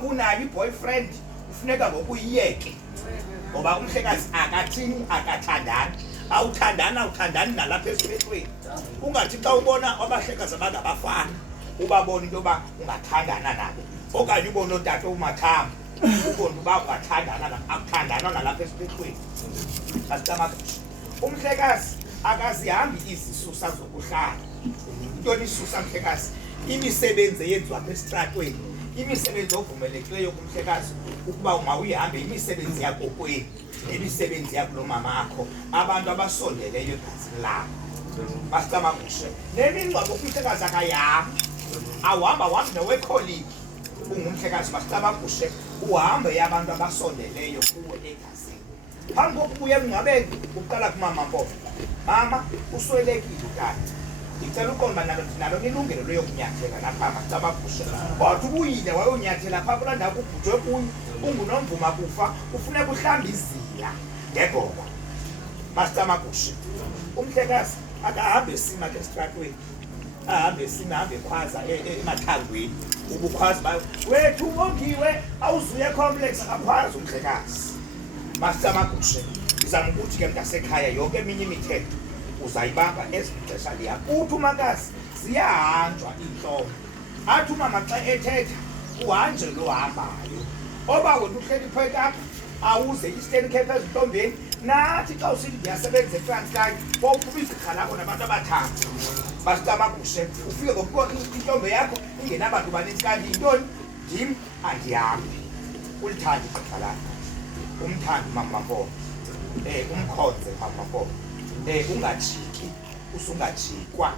kunayo iboyfriend ufuneka ngokuyiyeke ngoba umhlekazi akathini akathandani awuthandani nalapha esiphethweni ungathi xa ubona abahlekazi abangabafana ubabona into yoba ungathandana nabo okanye ubona otata uMathambo ubona uba akuthandana nalapha esiphethweni. Umhlekazi akazihambi izisusa zokuhlala. Intoni isusa mhlekazi? Imisebenzi eyenziwa apha esitratweni, imisebenzi ovumelekileyo kumhlekazi ukuba mawuyihambe imisebenzi yakokwenu nemisebenzi yakulomama akho abantu abasondeleyo egazini lakho. Masicama kuhle nemingcwabo kumhlekazi akayihambi awuhamba nowekholiki ungumhlekazi. Masicama kuhle uhambe abantu abasondeleyo kuwe egazini. Phambi kokubuya emngcwabeni uqala kumama Mpofu. Mama uswelekile utata, ngicela uqonda nalo nilungelo loyokunyathela lapha. Masicama kuhle kodwa ubuyile wayonyathela phaa kulaa ndawo kubhujwe kuyo ungunomvuma kufa ufuneka uhlambe izila ngebhokhwe. Masicama kuhle umhlekazi akahambe sima ke esitratweni ahambe sima ahambe khwaza emathangweni ubukhwazi bayo wethu ubongiwe awuzuye complex akakhwazi umhlekazi. Masicama kuhle izama ukuthi ke mntasekhaya yonke eminye imithetho uzayibamba ezixesha liya uthi umakazi ziyahanjwa inhloko athi umama xa ethetha uhanje lo hambayo oba wena uhleli phakathi apha awuze i-stand cap ezintombeni nathi xa usithi ndiyasebenza eTranskei bowuphuma igqirha lakho nabantu abathathu. Masicama kuhle ufike ngokubona intombi yakho ingenabantu baninzi kanti yintoni ndim andihambi. Ulithanda igqirha lakho umthanda umama Mpofu umkhonze mama Mpofu ungajiki usungajikwa